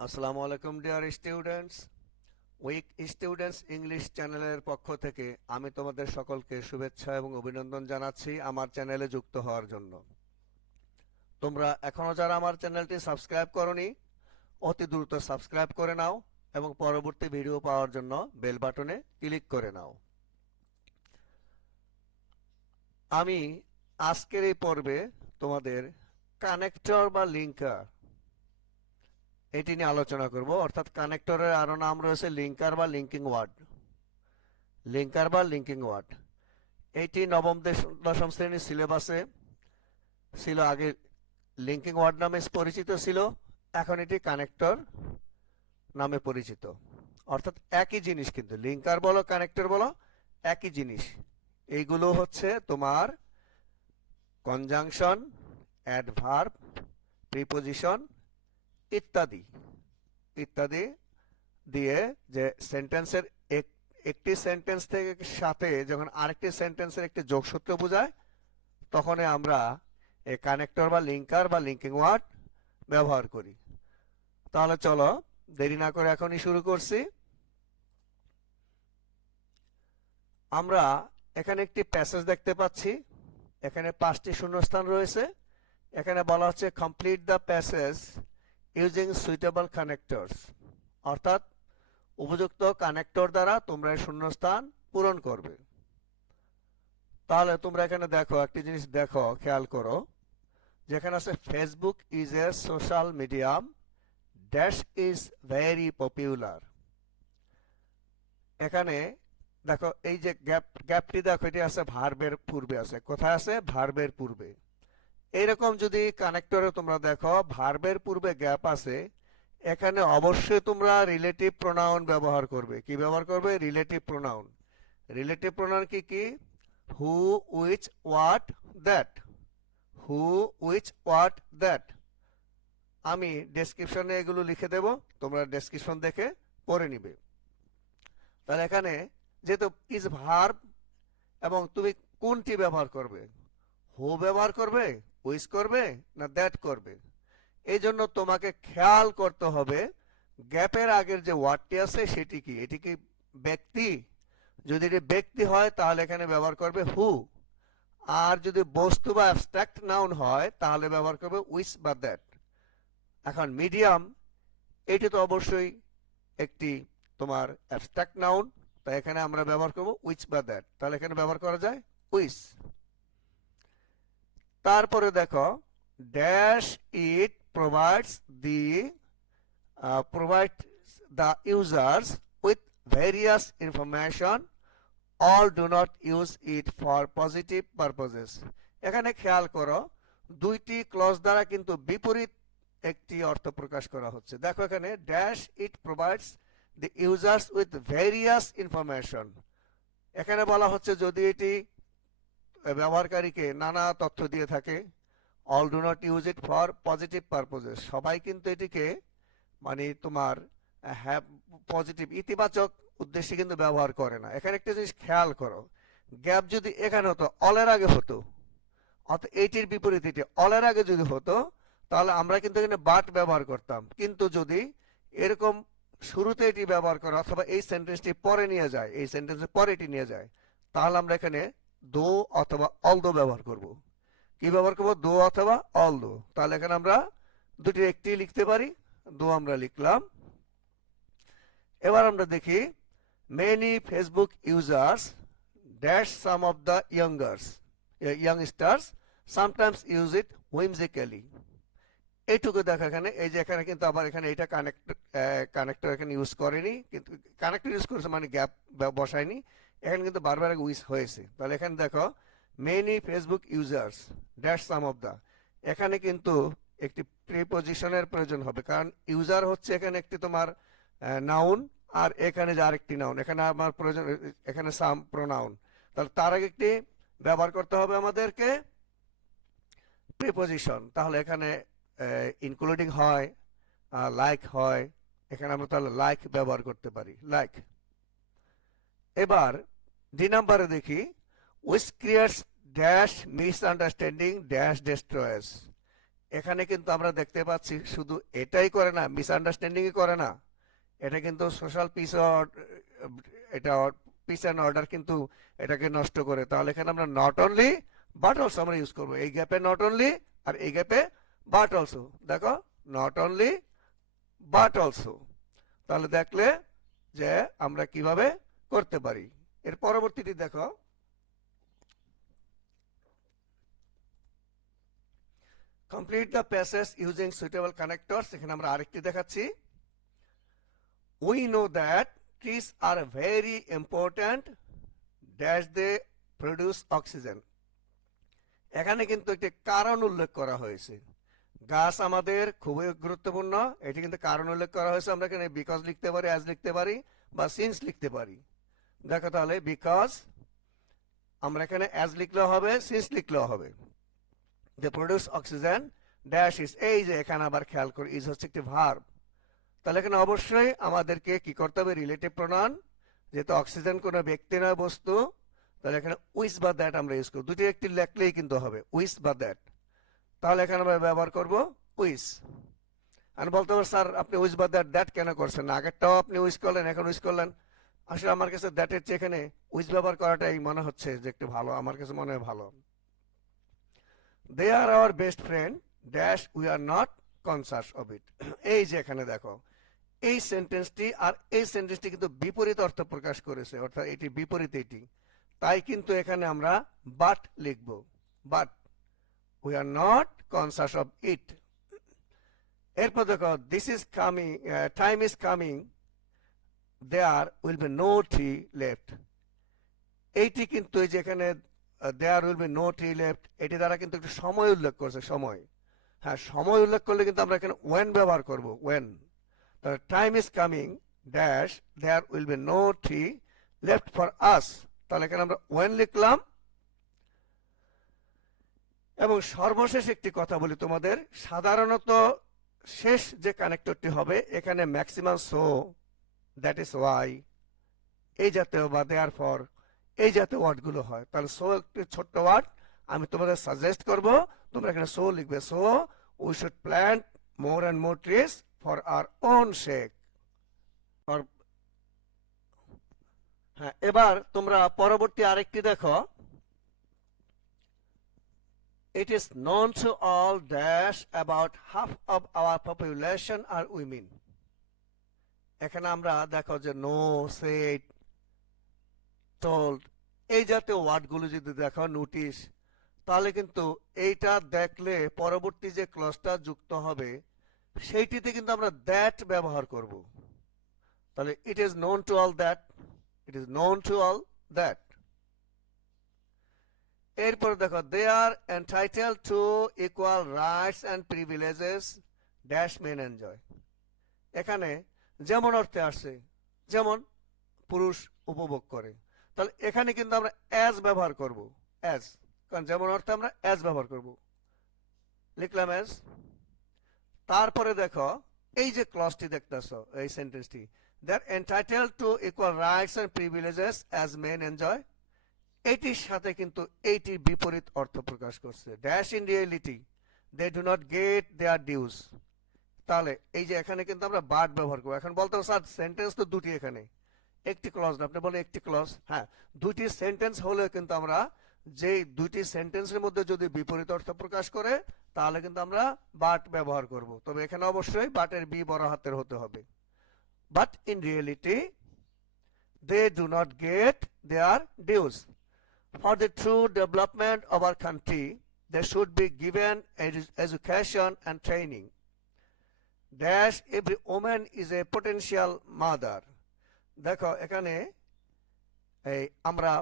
আসসালামু আলাইকুম dear students week students English চ্যানেলের পক্ষ থেকে আমি তোমাদের সকলকে শুভেচ্ছা এবং অভিনন্দন জানাচ্ছি আমার চ্যানেলে যুক্ত হওয়ার জন্য। তোমরা এখনও যারা আমার চ্যানেলটি সাবস্ক্রাইব করনি, অতি দ্রুত সাবস্ক্রাইব করে নাও এবং পরবর্তী ভিডিও পাওয়ার জন্য বেল বাটনে ক্লিক করে নাও। আমি আজকের এই পর্বে তোমাদের কানেক্টর বা লিঙ্কার এটি নিয়ে আলোচনা করব। অর্থাৎ কানেক্টরের আরও নাম রয়েছে লিঙ্কার বা লিঙ্কিং ওয়ার্ড লিঙ্কার বা লিঙ্কিং ওয়ার্ড এটি নবম দশ- দশম শ্রেণির সিলেবাসে ছিল আগে লিঙ্কিং ওয়ার্ড নামে পরিচিত ছিল, এখন এটি কানেক্টর নামে পরিচিত। অর্থাৎ একই জিনিস কিন্তু লিঙ্কার বলো কানেক্টর বলো, একই জিনিস। এইগুলো হচ্ছে তোমার কনজাংশন অ্যাডভার্ব প্রিপোজিশন ইত্যাদি ইত্যাদি দিয়ে যে সেন্টেন্সের একটি সেন্টেন্স থেকে সাথে যখন আরেকটি সেন্টেন্সের একটি যোগসূত্র বোঝায়, তখনই আমরা এই কানেক্টর বা লিঙ্কার বা লিঙ্কিং ওয়ার্ড ব্যবহার করি। তাহলে চলো দেরি না করে এখনই শুরু করছি। আমরা এখানে একটি প্যাসেজ দেখতে পাচ্ছি। এখানে পাঁচটি শূন্যস্থান রয়েছে। এখানে বলা হচ্ছে complete the passage using suitable connectors অর্থাৎ উপযুক্ত কানেক্টর দ্বারা তোমরা শূন্যস্থান পূরণ করবে। তাহলে তোমরা এখানে দেখো, একটি জিনিস দেখো, খেয়াল করো, যেখানে আছে Facebook is a social medium dash is very popular এখানে দেখো, এই যে গ্যাপ গ্যাপটি দেখো, এটি আছে ভার্বের পূর্বে আছে। কোথায় আছে? ভার্বের পূর্বে। এইরকম যদি কানেক্টরে তোমরা দেখো ভার্বের পূর্বে গ্যাপ আছে, এখানে অবশ্যই তোমরা রিলেটিভ প্রোনাউন ব্যবহার করবে। কি ব্যবহার করবে? রিলেটিভ প্রোনাউন রিলেটিভ প্রোনাউন কি কি? Who which what that who which what that আমি ডেসক্রিপশনে এগুলো লিখে দেব, তোমরা ডেসক্রিপশন দেখে পড়ে নিবে। তাহলে এখানে যেহেতু ইজ ভার্ব এবং তুমি কোনটি ব্যবহার করবে? হু ব্যবহার করবে? উইস করবে, না দ্যাট করবে? এই জন্য তোমাকে খেয়াল করতে হবে, গ্যাপের আগের যে ওয়ার্ডটি আছে সেটি কি? এটি কি ব্যক্তি? যদি এটি ব্যক্তি হয়, তাহলে এখানে ব্যবহার করবে হু আর যদি বস্তু বা অ্যাবস্ট্রাক্ট নাউন হয়, তাহলে ব্যবহার করবে উইস বা দ্যাট এখন মিডিয়াম এটি তো অবশ্যই একটি তোমার অ্যাবস্ট্রাক্ট নাউন তাই এখানে আমরা ব্যবহার করব উইচ বা দ্যাট তাহলে এখানে ব্যবহার করা যায় উইস তারপরে দেখো dash it provides the provide the users with various information all do not use it for positive purposes এখানে খেয়াল করো, দুইটি ক্লজ দ্বারা কিন্তু বিপরীত একটি অর্থ প্রকাশ করা হচ্ছে। দেখো এখানে dash it provides the users with various information এখানে বলা হচ্ছে যদি এটি ব্যবহারকারীকে নানা তথ্য দিয়ে থাকে। All do not use it for positive purposes সবাই কিন্তু এটিকে মানে তোমার হ্যাঁ পজিটিভ ইতিবাচক উদ্দেশ্যে কিন্তু ব্যবহার করে না। এখানে একটা জিনিস খেয়াল করো। গ্যাপ যদি এখানে হতো অলের আগে হতো। অর্থাৎ এইটির বিপরীত এটি অলের আগে যদি হতো, তাহলে আমরা কিন্তু এখানে বাট ব্যবহার করতাম। কিন্তু যদি এরকম শুরুতে এটি ব্যবহার করা, অথবা এই সেন্টেন্সটি পরে নিয়ে যায়, এই সেন্টেন্সের পরে এটি নিয়ে যায়, তাহলে আমরা এখানে দো অথবা অল দো ব্যবহার করব। কি ব্যবহার করব? দো অথবা অল দো তাহলে এখানে আমরা দুটি একটি লিখতে পারি। দো আমরা লিখলাম। এবার আমরা দেখি many Facebook users dash some of the youngers youngsters sometimes use it whimsically এইটুকু দেখা এখানে। এই যে এখানে কিন্তু আবার এখানে এটা কানেক্ট কানেক্টর এখানে ইউজ করেনি। কিন্তু কানেক্টর ইউজ করেছে মানে গ্যাপ বসায়নি। এখানে কিন্তু বারবার উইস হয়েছে। তাহলে এখানে দেখো many Facebook users dash some of the এখানে কিন্তু একটি প্রিপোজিশনের প্রয়োজন হবে। কারণ ইউজার হচ্ছে এখানে একটি তোমার নাউন আর এখানে যে আরেকটি নাউন এখানে আমার প্রয়োজন, এখানে সাম প্রোনাউন তাহলে তার আগে একটি ব্যবহার করতে হবে আমাদেরকে প্রিপোজিশন তাহলে এখানে ইনক্লুডিং হয় লাইক হয়, এখানে আমরা তাহলে লাইক ব্যবহার করতে পারি। লাইক এবার ডি নাম্বারে দেখি which creates dash misunderstanding dash destroys এখানে কিন্তু আমরা দেখতে পাচ্ছি শুধু এটাই করে না মিসআন্ডারস্ট্যান্ডিংই করে না। এটা কিন্তু সোশ্যাল পিস এটা পিস অ্যান্ড অর্ডার কিন্তু এটাকে নষ্ট করে। তাহলে এখানে আমরা নট অনলি বাট অলসো আমরা ইউজ করব। এই গ্যাপে নট অনলি আর এই গ্যাপে বাট অলসো দেখো নট অনলি বাট অলসো তাহলে দেখলে যে আমরা কীভাবে করতে পারি। এর পরবর্তীটি দেখো। Complete the passage using suitable connectors এখানে আমরা আরেকটি দেখাচ্ছি। We know that trees are very important dash they produce oxygen এখানে কিন্তু একটি কারণ উল্লেখ করা হয়েছে। গাছ আমাদের খুবই গুরুত্বপূর্ণ। এটি কিন্তু কারণ উল্লেখ করা হয়েছে। আমরা এখানে বিকজ লিখতে পারি অ্যাজ লিখতে পারি বা সিন্স লিখতে পারি। দেখো তাহলে বিকজ আমরা এখানে অ্যাজ লিখলেও হবে সিন্স লিখলেও হবে। They produce oxygen dash is এই যে এখানে আবার খেয়াল করি ইজ হচ্ছে একটি ভার্ব তাহলে এখানে অবশ্যই আমাদেরকে কি করতে হবে? রিলেটিভ প্রণয়ন যেহেতু অক্সিজেন কোনো ব্যক্তি নয়, বস্তু, তাহলে এখানে উইস বা দ্যাট আমরা ইউজ করব। দুটি একটি লেখলেই কিন্তু হবে উইস বা দ্যাট তাহলে এখানে আমরা ব্যবহার করব উইস আমি বলতে পারব স্যার, আপনি উইস বা দ্যাট দ্যাট কেন করছেন আগেরটাও আপনি উইস করলেন, এখন উইস করলেন। আসলে আমার কাছে দ্যাটের চেয়ে এখানে উইজ ব্যবহার করাটাই মনে হচ্ছে যে একটু ভালো, আমার কাছে মনে হয় ভালো। They are our best friend dash we are not conscious of it এই যে এখানে দেখো, এই সেন্টেন্সটি আর এই সেন্টেন্সটি কিন্তু বিপরীত অর্থ প্রকাশ করেছে, অর্থাৎ এটি বিপরীত এটি। তাই কিন্তু এখানে আমরা বাট লিখব। But we are not conscious of it এরপর দেখো this is coming time is coming there will be no tree left এইটি কিন্তু এই যেখানে there will be no tree left এটি দ্বারা কিন্তু একটু সময় উল্লেখ করছে, সময়। হ্যাঁ সময় উল্লেখ করলে কিন্তু আমরা এখানে ওয়েন ব্যবহার করব ওয়েন তাহলে time is coming dash there will be no tree left for us তাহলে এখানে আমরা ওয়েন লিখলাম। এবং সর্বশেষ একটি কথা বলি তোমাদের, সাধারণত শেষ যে কানেক্টরটি হবে, এখানে maximum so that is why এই জাতীয় বা দেয়ার ফর এই জাতীয় ওয়ার্ডগুলো হয়। তাহলে সো একটি ছোট্ট ওয়ার্ড, আমি তোমাদের সাজেস্ট করব, তোমরা এখানে সো লিখবে so we should plant more and more trees for our own sake হ্যাঁ এবার তোমরা পরবর্তী আরেকটি দেখো। It is known to all dash about half of our population are women. এখানে আমরা দেখো যে নো সেট টোল্ড এই জাতীয় ওয়ার্ডগুলো যদি দেখো নোটিশ তাহলে কিন্তু এইটা দেখলে পরবর্তী যে ক্লসটা যুক্ত হবে, সেইটিতে কিন্তু আমরা দ্যাট ব্যবহার করব। তাহলে it is known to all that it is known to all that এরপর দেখো they are entitle to equal rights and privileges dash men enjoy এখানে যেমন অর্থে আসছে যেমন পুরুষ উপভোগ করে। তাহলে এখানে কিন্তু আমরা অ্যাজ ব্যবহার করব অ্যাজ কারণ যেমন অর্থে আমরা অ্যাজ ব্যবহার করব। লিখলাম অ্যাজ তারপরে দেখো, এই যে ক্লসটি দেখতেছ, এই সেন্টেন্সটি they're entitle to equal rights and privileges as men enjoy এটির সাথে কিন্তু এইটির বিপরীত অর্থ প্রকাশ করছে। Dash in reality they do not get their dues তাহলে এই যে এখানে কিন্তু আমরা বাট ব্যবহার করব। এখন বলতে স্যার সেন্টেন্স তো দুটি এখানে। একটি ক্লজ না আপনি বলেন একটি ক্লজ হ্যাঁ দুটি সেন্টেন্স হলে কিন্তু আমরা যে দুইটি সেন্টেন্সের মধ্যে যদি বিপরীত অর্থ প্রকাশ করে তাহলে কিন্তু আমরা বাট ব্যবহার করব। তবে এখানে অবশ্যই বাটের বি বড় হাতের হতে হবে। But in reality they do not get their dues for the true development of our country, there should be given edu- education and Dash every woman is a potential mother. দেখো, এখানে এই আমরা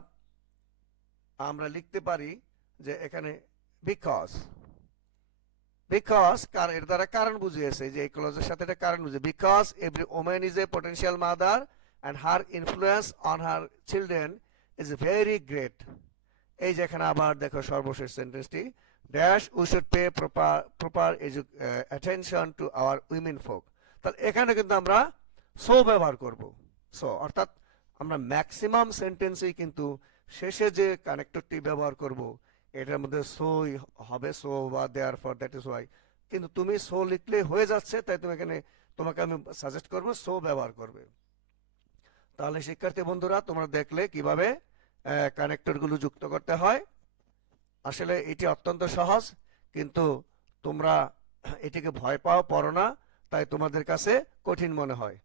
আমরা লিখতে পারি যে এখানে বিকজ বিকজ কার, এর দ্বারা কারণ বুঝিয়েছে, যে এই ক্লজের সাথে এটা কারণ বুঝে because every women is a potential mother and her influence on her children is very great এই যেখানে আবার দেখো সর্বশেষ সেন্টেন্সটি dash we should pay proper proper attention to our women folk তাহলে এখানে কিন্তু আমরা সো ব্যবহার করব। সো অর্থাৎ আমরা ম্যাক্সিমাম সেন্টেন্সেই কিন্তু শেষে যে কানেক্টরটি ব্যবহার করব, এটার মধ্যে সোই হবে সো বা therefore that is why কিন্তু তুমি সো লিখলে হয়ে যাচ্ছে, তাই তুমি এখানে, তোমাকে আমি সাজেস্ট করব সো ব্যবহার করবে। তাহলে শিক্ষার্থী বন্ধুরা, তোমরা দেখলে কীভাবে কানেক্টরগুলো যুক্ত করতে হয়। আসলে এটি অত্যন্ত সহজ কিন্তু তোমরা এটিকে ভয় পাও পড়ো না তাই তোমাদের কাছে কঠিন মনে হয়।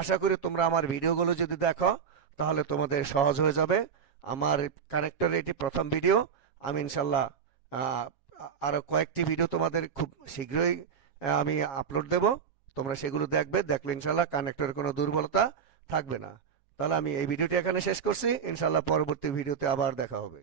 আশা করি তোমরা আমার ভিডিওগুলো যদি দেখো তাহলে তোমাদের সহজ হয়ে যাবে। আমার কানেক্টর এটি প্রথম ভিডিও। আমি ইনশাল্লাহ আহ, আরও কয়েকটি ভিডিও তোমাদের খুব শীঘ্রই আমি আপলোড দেব। তোমরা সেগুলো দেখবে দেখলে ইনশাল্লাহ কানেক্টরের কোনো দুর্বলতা থাকবে না। তাহলে আমি এই ভিডিওটি এখানে শেষ করছি। ইনশাল্লাহ পরবর্তী ভিডিওতে আবার দেখা হবে।